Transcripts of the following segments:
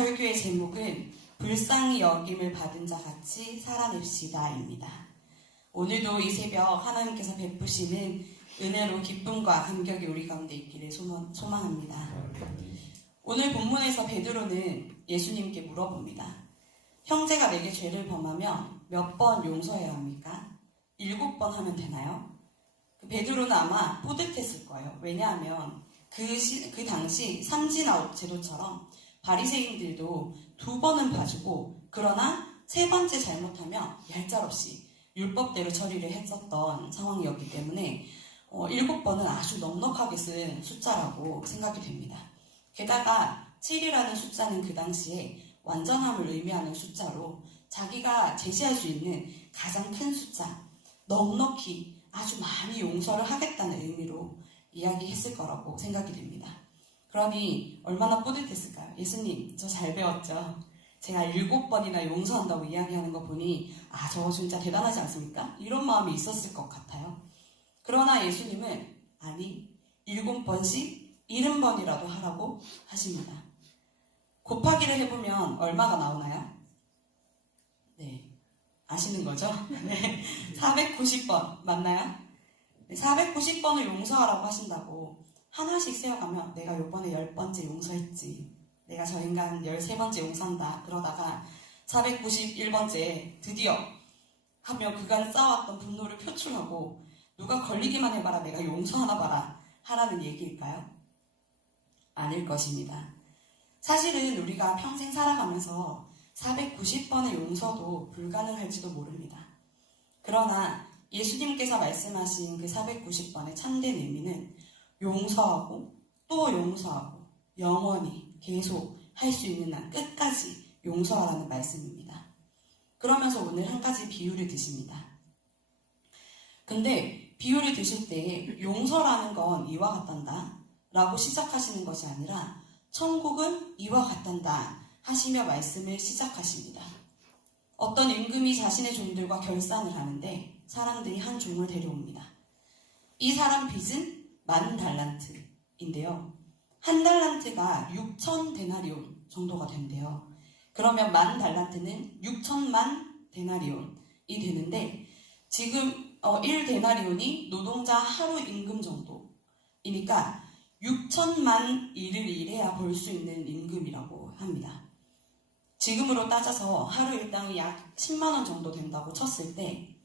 설교의 제목은 불쌍히 여김을 받은 자 같이 살아냅시다입니다. 오늘도 이 새벽 하나님께서 베푸시는 은혜로 기쁨과 감격이 우리 가운데 있기를 소망합니다. 오늘 본문에서 베드로는 예수님께 물어봅니다. 형제가 내게 죄를 범하면 몇 번 용서해야 합니까? 7번 하면 되나요? 베드로는 아마 뿌듯했을 거예요. 왜냐하면 그 당시 삼진아웃 제도처럼 바리새인들도 2번은 봐주고 그러나 3번째 잘못하면 얄짤없이 율법대로 처리를 했었던 상황이었기 때문에 7번은 아주 넉넉하게 쓴 숫자라고 생각이 됩니다. 게다가 7이라는 숫자는 그 당시에 완전함을 의미하는 숫자로 자기가 제시할 수 있는 가장 큰 숫자, 넉넉히 아주 많이 용서를 하겠다는 의미로 이야기했을 거라고 생각이 됩니다. 그러니 얼마나 뿌듯했을까요? 예수님, 저 잘 배웠죠? 제가 7번이나 용서한다고 이야기하는 거 보니 저거 진짜 대단하지 않습니까? 이런 마음이 있었을 것 같아요. 그러나 예수님은 아니, 7번씩 70번이라도 하라고 하십니다. 곱하기를 해보면 얼마가 나오나요? 네, 아시는 거죠? 네, 490번 맞나요? 490번을 용서하라고 하신다고 하나씩 세어가면 내가 요번에 10번째 용서했지, 내가 저 인간 13번째 용서한다 그러다가 491번째 드디어 하며 그간 쌓아왔던 분노를 표출하고 누가 걸리기만 해봐라 내가 용서하나 봐라 하라는 얘기일까요? 아닐 것입니다. 사실은 우리가 평생 살아가면서 490번의 용서도 불가능할지도 모릅니다. 그러나 예수님께서 말씀하신 그 490번의 참된 의미는 용서하고 또 용서하고 영원히 계속 할 수 있는 한 끝까지 용서하라는 말씀입니다. 그러면서 오늘 한 가지 비유를 드십니다. 근데 비유를 드실 때 용서라는 건 이와 같단다 라고 시작하시는 것이 아니라 천국은 이와 같단다 하시며 말씀을 시작하십니다. 어떤 임금이 자신의 종들과 결산을 하는데 사람들이 한 종을 데려옵니다. 이 사람 빚은 10,000달란트인데요. 한 달란트가 6,000데나리온 정도가 된대요. 그러면 10,000달란트는 6천만 데나리온이 되는데 지금 1데나리온이 노동자 하루 임금 정도이니까 6천만 일을 일해야 벌 수 있는 임금이라고 합니다. 지금으로 따져서 하루 일당이 약 10만 원 정도 된다고 쳤을 때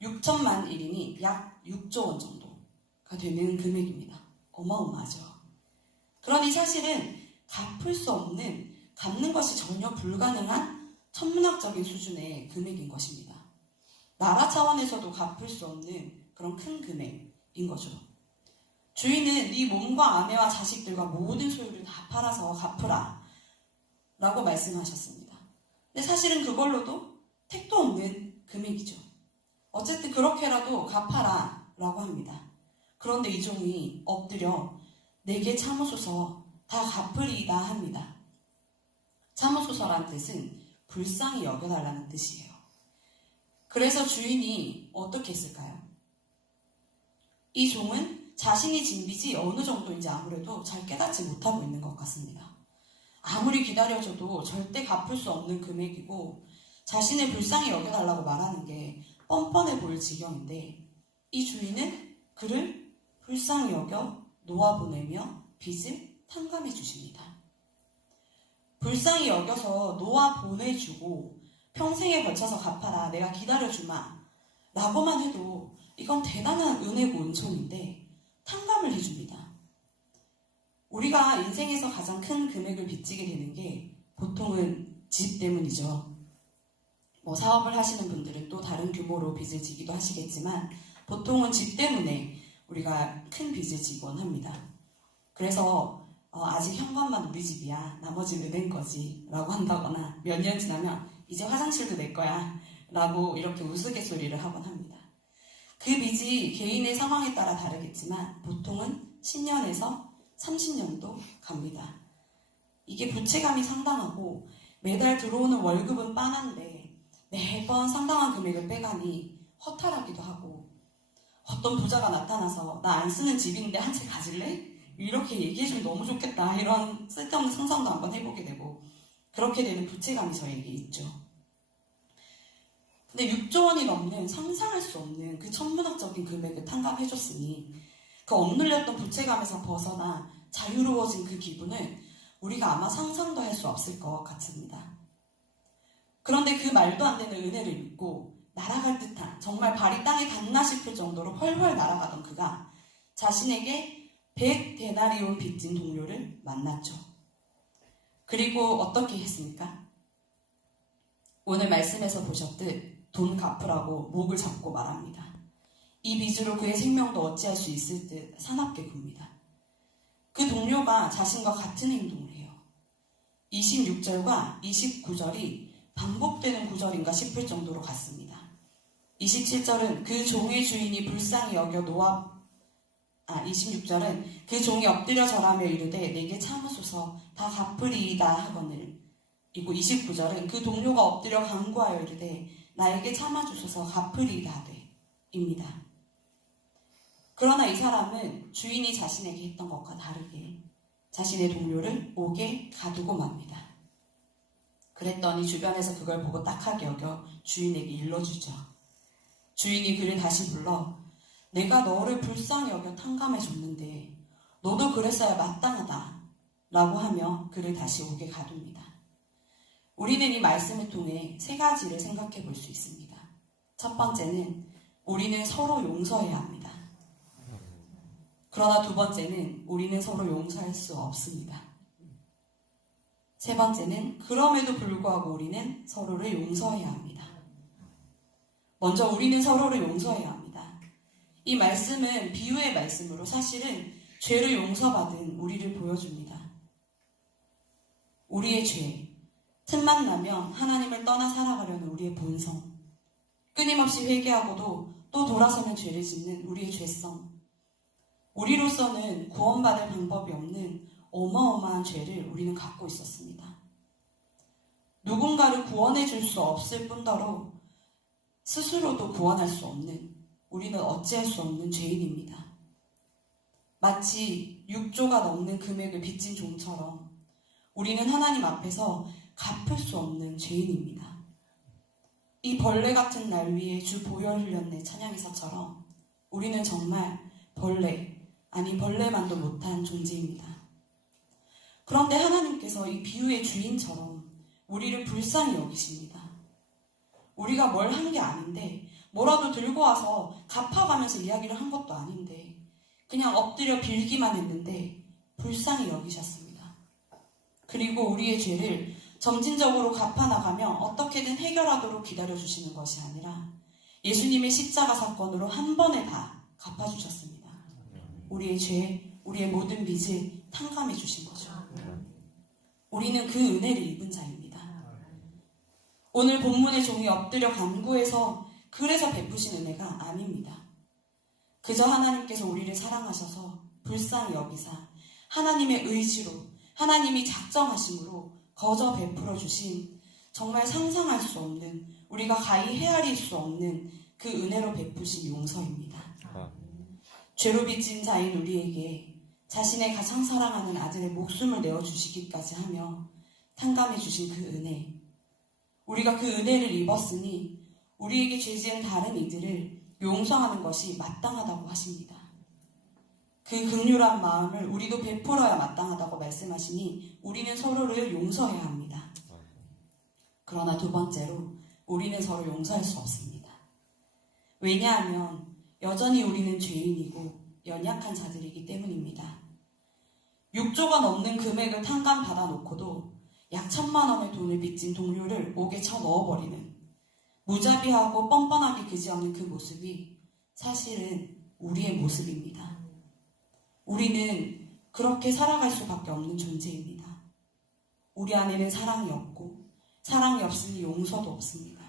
6천만 일이니 약 6조 원 정도가 되는 금액입니다. 어마어마하죠. 그러니 사실은 갚을 수 없는, 갚는 것이 전혀 불가능한 천문학적인 수준의 금액인 것입니다. 나라 차원에서도 갚을 수 없는 그런 큰 금액인 거죠. 주인은 네 몸과 아내와 자식들과 모든 소유를 다 팔아서 갚으라 라고 말씀하셨습니다. 근데 사실은 그걸로도 택도 없는 금액이죠. 어쨌든 그렇게라도 갚아라 라고 합니다. 그런데 이 종이 엎드려 내게 참으소서 다 갚으리이다 합니다. 참으소서란 뜻은 불쌍히 여겨달라는 뜻이에요. 그래서 주인이 어떻게 했을까요? 이 종은 자신이 진 빚이 어느 정도인지 아무래도 잘 깨닫지 못하고 있는 것 같습니다. 아무리 기다려줘도 절대 갚을 수 없는 금액이고 자신을 불쌍히 여겨달라고 말하는 게 뻔뻔해 보일 지경인데 이 주인은 그를 불쌍히 여겨 놓아보내며 빚을 탕감해 주십니다. 불쌍히 여겨서 놓아보내주고 평생에 걸쳐서 갚아라, 내가 기다려주마 라고만 해도 이건 대단한 은혜고 은총인데 탕감을 해줍니다. 우리가 인생에서 가장 큰 금액을 빚지게 되는 게 보통은 집 때문이죠. 사업을 하시는 분들은 또 다른 규모로 빚을 지기도 하시겠지만 보통은 집 때문에 우리가 큰 빚을 지곤 합니다. 그래서 아직 현관만 우리 집이야, 나머지는 은행 거지 라고 한다거나 몇 년 지나면 이제 화장실도 내 거야 라고 이렇게 우스갯소리를 하곤 합니다. 그 빚이 개인의 상황에 따라 다르겠지만 보통은 10년에서 30년도 갑니다. 이게 부채감이 상당하고 매달 들어오는 월급은 빤한데 매번 상당한 금액을 빼가니 허탈하기도 하고 어떤 부자가 나타나서 나 안 쓰는 집인데 한 채 가질래? 이렇게 얘기해주면 너무 좋겠다 이런 쓸데없는 상상도 한번 해보게 되고 그렇게 되는 부채감이 저에게 있죠. 근데 6조 원이 넘는 상상할 수 없는 그 천문학적인 금액을 탕감해줬으니 그 억눌렸던 부채감에서 벗어나 자유로워진 그 기분은 우리가 아마 상상도 할 수 없을 것 같습니다. 그런데 그 말도 안 되는 은혜를 믿고 날아갈 듯한, 정말 발이 땅에 닿나 싶을 정도로 훨훨 날아가던 그가 자신에게 100데나리온 빚진 동료를 만났죠. 그리고 어떻게 했습니까? 오늘 말씀에서 보셨듯 돈 갚으라고 목을 잡고 말합니다. 이 빚으로 그의 생명도 어찌할 수 있을 듯 사납게 굽니다. 그 동료가 자신과 같은 행동을 해요. 26절과 29절이 반복되는 구절인가 싶을 정도로 같습니다. 27절은 그 종의 주인이 불쌍히 여겨 26절은 그 종이 엎드려 절하며 이르되 내게 참으소서 다 갚으리이다 하거늘. 그리고 29절은 그 동료가 엎드려 간구하여 이르되 나에게 참아주소서 갚으리이다 하되 입니다. 그러나 이 사람은 주인이 자신에게 했던 것과 다르게 자신의 동료를 옥에 가두고 맙니다. 그랬더니 주변에서 그걸 보고 딱하게 여겨 주인에게 일러주죠. 주인이 그를 다시 불러 내가 너를 불쌍히 여겨 탕감해줬는데 너도 그랬어야 마땅하다 라고 하며 그를 다시 옥에 가둡니다. 우리는 이 말씀을 통해 세 가지를 생각해 볼 수 있습니다. 첫 번째는 우리는 서로 용서해야 합니다. 그러나 두 번째는 우리는 서로 용서할 수 없습니다. 세 번째는 그럼에도 불구하고 우리는 서로를 용서해야 합니다. 먼저 우리는 서로를 용서해야 합니다. 이 말씀은 비유의 말씀으로 사실은 죄를 용서받은 우리를 보여줍니다. 우리의 죄, 틈만 나면 하나님을 떠나 살아가려는 우리의 본성, 끊임없이 회개하고도 또 돌아서면 죄를 짓는 우리의 죄성, 우리로서는 구원받을 방법이 없는 어마어마한 죄를 우리는 갖고 있었습니다. 누군가를 구원해 줄 수 없을 뿐더러 스스로도 구원할 수 없는, 우리는 어찌할 수 없는 죄인입니다. 마치 6조가 넘는 금액을 빚진 종처럼 우리는 하나님 앞에서 갚을 수 없는 죄인입니다. 이 벌레 같은 날 위에 주 보혈 흘렸네 찬양에서처럼 우리는 정말 벌레만도 못한 존재입니다. 그런데 하나님께서 이 비유의 주인처럼 우리를 불쌍히 여기십니다. 우리가 뭘 한 게 아닌데, 뭐라도 들고 와서 갚아가면서 이야기를 한 것도 아닌데 그냥 엎드려 빌기만 했는데 불쌍히 여기셨습니다. 그리고 우리의 죄를 점진적으로 갚아나가며 어떻게든 해결하도록 기다려주시는 것이 아니라 예수님의 십자가 사건으로 한 번에 다 갚아주셨습니다. 우리의 죄, 우리의 모든 빚을 탕감해 주신 거죠. 우리는 그 은혜를 입은 자입니다. 오늘 본문의 종이 엎드려 간구해서 그래서 베푸신 은혜가 아닙니다. 그저 하나님께서 우리를 사랑하셔서 불쌍히 여기사 하나님의 의지로, 하나님이 작정하심으로 거저 베풀어 주신 정말 상상할 수 없는, 우리가 가히 헤아릴 수 없는 그 은혜로 베푸신 용서입니다. 죄로 빚진 자인 우리에게 자신의 가장 사랑하는 아들의 목숨을 내어주시기까지 하며 탕감해 주신 그 은혜, 우리가 그 은혜를 입었으니 우리에게 죄 지은 다른 이들을 용서하는 것이 마땅하다고 하십니다. 그 긍휼한 마음을 우리도 베풀어야 마땅하다고 말씀하시니 우리는 서로를 용서해야 합니다. 그러나 두 번째로 우리는 서로 용서할 수 없습니다. 왜냐하면 여전히 우리는 죄인이고 연약한 자들이기 때문입니다. 6조가 넘는 금액을 탕감받아 놓고도 약 1,000만 원의 돈을 빚진 동료를 옥에 쳐 넣어버리는 무자비하고 뻔뻔하게 그지없는 그 모습이 사실은 우리의 모습입니다. 우리는 그렇게 살아갈 수밖에 없는 존재입니다. 우리 안에는 사랑이 없고 사랑이 없으니 용서도 없습니다.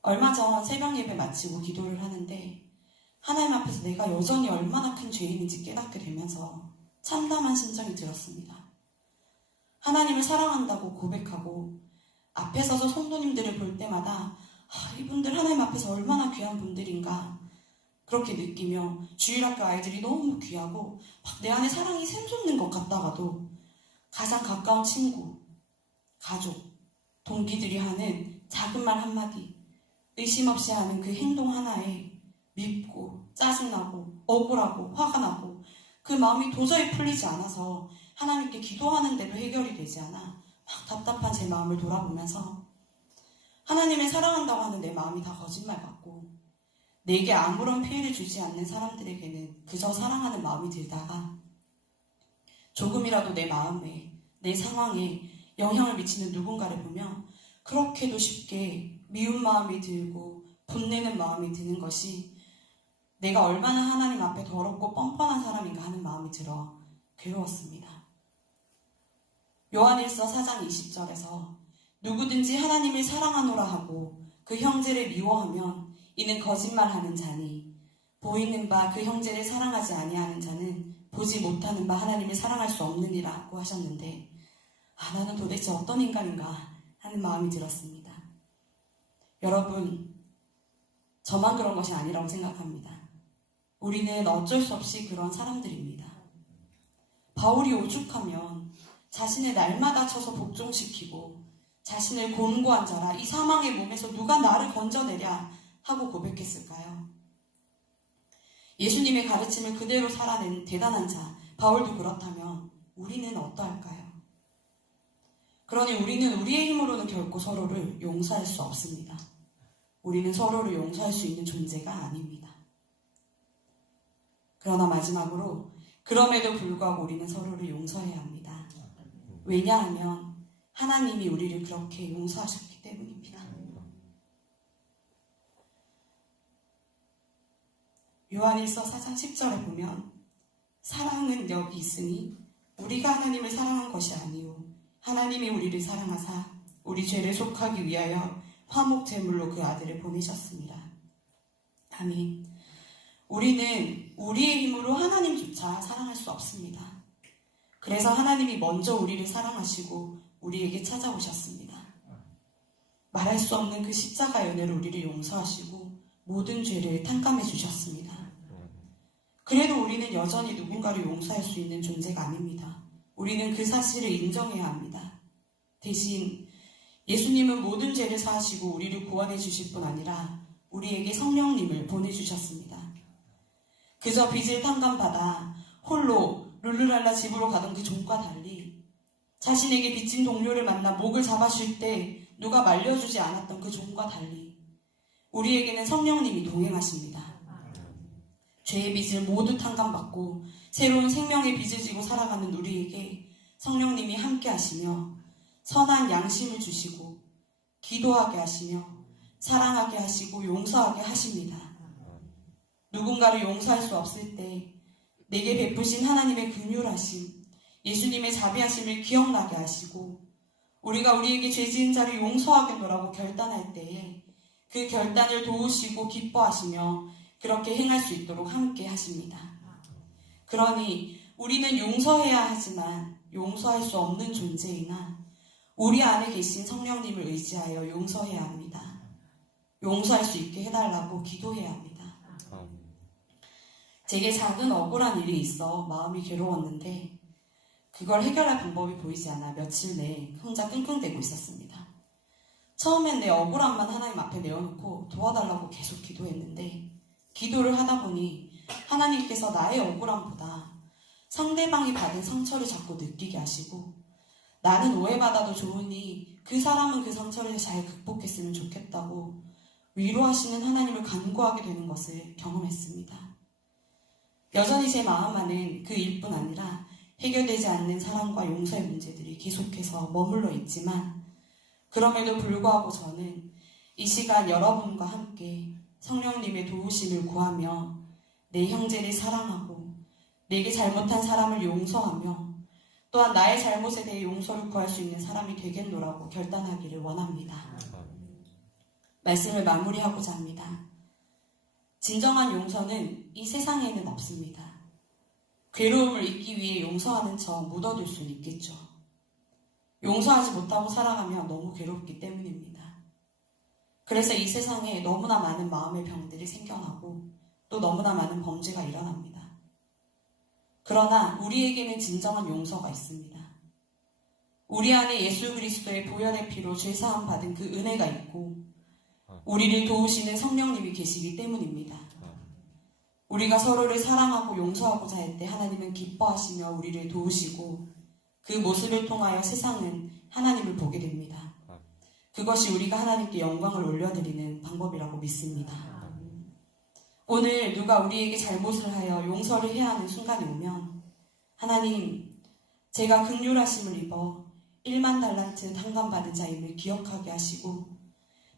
얼마 전 새벽 예배 마치고 기도를 하는데 하나님 앞에서 내가 여전히 얼마나 큰 죄인인지 깨닫게 되면서 참담한 심정이 들었습니다. 하나님을 사랑한다고 고백하고 앞에 서서 성도님들을 볼 때마다 이분들 하나님 앞에서 얼마나 귀한 분들인가 그렇게 느끼며 주일학교 아이들이 너무 귀하고 막 내 안에 사랑이 샘솟는 것 같다가도 가장 가까운 친구, 가족, 동기들이 하는 작은 말 한마디, 의심 없이 하는 그 행동 하나에 밉고 짜증나고 억울하고 화가 나고 그 마음이 도저히 풀리지 않아서 하나님께 기도하는데도 해결이 되지 않아 막 답답한 제 마음을 돌아보면서 하나님을 사랑한다고 하는 내 마음이 다 거짓말 같고 내게 아무런 피해를 주지 않는 사람들에게는 그저 사랑하는 마음이 들다가 조금이라도 내 마음에, 내 상황에 영향을 미치는 누군가를 보며 그렇게도 쉽게 미운 마음이 들고 분내는 마음이 드는 것이 내가 얼마나 하나님 앞에 더럽고 뻔뻔한 사람인가 하는 마음이 들어 괴로웠습니다. 요한일서 4장 20절에서 누구든지 하나님을 사랑하노라 하고 그 형제를 미워하면 이는 거짓말하는 자니 보이는 바 그 형제를 사랑하지 아니하는 자는 보지 못하는 바 하나님을 사랑할 수 없느니라고 하셨는데 나는 도대체 어떤 인간인가 하는 마음이 들었습니다. 여러분, 저만 그런 것이 아니라고 생각합니다. 우리는 어쩔 수 없이 그런 사람들입니다. 바울이 오죽하면 자신을 날마다 쳐서 복종시키고 자신을 곤고한 자라 이 사망의 몸에서 누가 나를 건져내랴 하고 고백했을까요? 예수님의 가르침을 그대로 살아낸 대단한 자 바울도 그렇다면 우리는 어떠할까요? 그러니 우리는 우리의 힘으로는 결코 서로를 용서할 수 없습니다. 우리는 서로를 용서할 수 있는 존재가 아닙니다. 그러나 마지막으로 그럼에도 불구하고 우리는 서로를 용서해야 합니다. 왜냐하면 하나님이 우리를 그렇게 용서하셨기 때문입니다. 요한일서 4장 10절에 보면 사랑은 여기 있으니 우리가 하나님을 사랑한 것이 아니요 하나님이 우리를 사랑하사 우리 죄를 속하기 위하여 화목 제물로 그 아들을 보내셨습니다. 아멘. 우리는 우리의 힘으로 하나님조차 사랑할 수 없습니다. 그래서 하나님이 먼저 우리를 사랑하시고 우리에게 찾아오셨습니다. 말할 수 없는 그 십자가의 은혜로 우리를 용서하시고 모든 죄를 탕감해 주셨습니다. 그래도 우리는 여전히 누군가를 용서할 수 있는 존재가 아닙니다. 우리는 그 사실을 인정해야 합니다. 대신 예수님은 모든 죄를 사하시고 우리를 구원해 주실 뿐 아니라 우리에게 성령님을 보내주셨습니다. 그저 빚을 탕감받아 홀로 룰루랄라 집으로 가던 그 종과 달리 자신에게 빚진 동료를 만나 목을 잡아줄 때 누가 말려주지 않았던 그 종과 달리 우리에게는 성령님이 동행하십니다. 죄의 빚을 모두 탕감받고 새로운 생명의 빚을 지고 살아가는 우리에게 성령님이 함께 하시며 선한 양심을 주시고 기도하게 하시며 사랑하게 하시고 용서하게 하십니다. 누군가를 용서할 수 없을 때 내게 베푸신 하나님의 긍휼하심, 예수님의 자비하심을 기억나게 하시고 우리가 우리에게 죄 지은 자를 용서하겠노라고 결단할 때에 그 결단을 도우시고 기뻐하시며 그렇게 행할 수 있도록 함께 하십니다. 그러니 우리는 용서해야 하지만 용서할 수 없는 존재이나 우리 안에 계신 성령님을 의지하여 용서해야 합니다. 용서할 수 있게 해달라고 기도해야 합니다. 제게 작은 억울한 일이 있어 마음이 괴로웠는데 그걸 해결할 방법이 보이지 않아 며칠 내에 혼자 끙끙대고 있었습니다. 처음엔 내 억울함만 하나님 앞에 내어놓고 도와달라고 계속 기도했는데 기도를 하다 보니 하나님께서 나의 억울함보다 상대방이 받은 상처를 자꾸 느끼게 하시고 나는 오해받아도 좋으니 그 사람은 그 상처를 잘 극복했으면 좋겠다고 위로하시는 하나님을 간구하게 되는 것을 경험했습니다. 여전히 제 마음 안엔 그 일뿐 아니라 해결되지 않는 사랑과 용서의 문제들이 계속해서 머물러 있지만 그럼에도 불구하고 저는 이 시간 여러분과 함께 성령님의 도우심을 구하며 내 형제를 사랑하고 내게 잘못한 사람을 용서하며 또한 나의 잘못에 대해 용서를 구할 수 있는 사람이 되겠노라고 결단하기를 원합니다. 말씀을 마무리하고자 합니다. 진정한 용서는 이 세상에는 없습니다. 괴로움을 잊기 위해 용서하는 척 묻어둘 수는 있겠죠. 용서하지 못하고 살아가면 너무 괴롭기 때문입니다. 그래서 이 세상에 너무나 많은 마음의 병들이 생겨나고 또 너무나 많은 범죄가 일어납니다. 그러나 우리에게는 진정한 용서가 있습니다. 우리 안에 예수 그리스도의 보혈의 피로 죄사함 받은 그 은혜가 있고 우리를 도우시는 성령님이 계시기 때문입니다. 우리가 서로를 사랑하고 용서하고자 할 때 하나님은 기뻐하시며 우리를 도우시고 그 모습을 통하여 세상은 하나님을 보게 됩니다. 그것이 우리가 하나님께 영광을 올려드리는 방법이라고 믿습니다. 오늘 누가 우리에게 잘못을 하여 용서를 해야 하는 순간이 오면 하나님, 제가 긍휼하심을 입어 1만 달란트 탕감받은 자임을 기억하게 하시고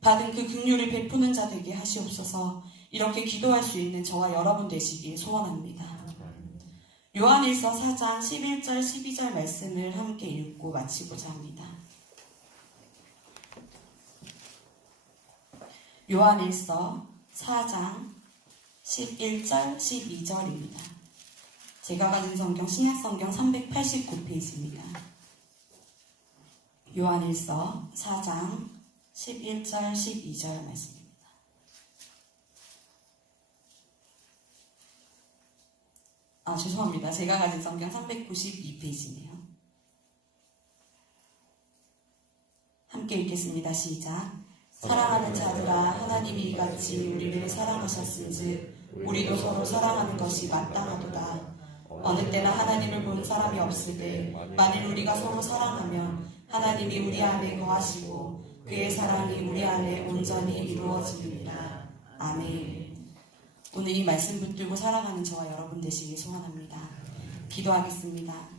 받은 그 긍휼을 베푸는 자 되게 하시옵소서. 이렇게 기도할 수 있는 저와 여러분 되시길 소원합니다. 요한일서 4장 11절 12절 말씀을 함께 읽고 마치고자 합니다. 요한일서 4장 11절 12절입니다. 제가 가진 성경 신약성경 389페이지입니다. 요한일서 4장 11절 12절 말씀입니다. 죄송합니다. 제가 가진 성경 392페이지네요. 함께 읽겠습니다. 시작. 사랑하는 자들아, 하나님이 이같이 우리를 사랑하셨은즉 우리도 서로 사랑하는 것이 마땅하도다. 어느 때나 하나님을 본 사람이 없을 때 만일 우리가 서로 사랑하면 하나님이 우리 안에 거하시고 그의 사랑이 우리 안에 온전히 이루어지리라. 아멘. 오늘 이 말씀 붙들고 살아가는 저와 여러분 되시길 소원합니다. 기도하겠습니다.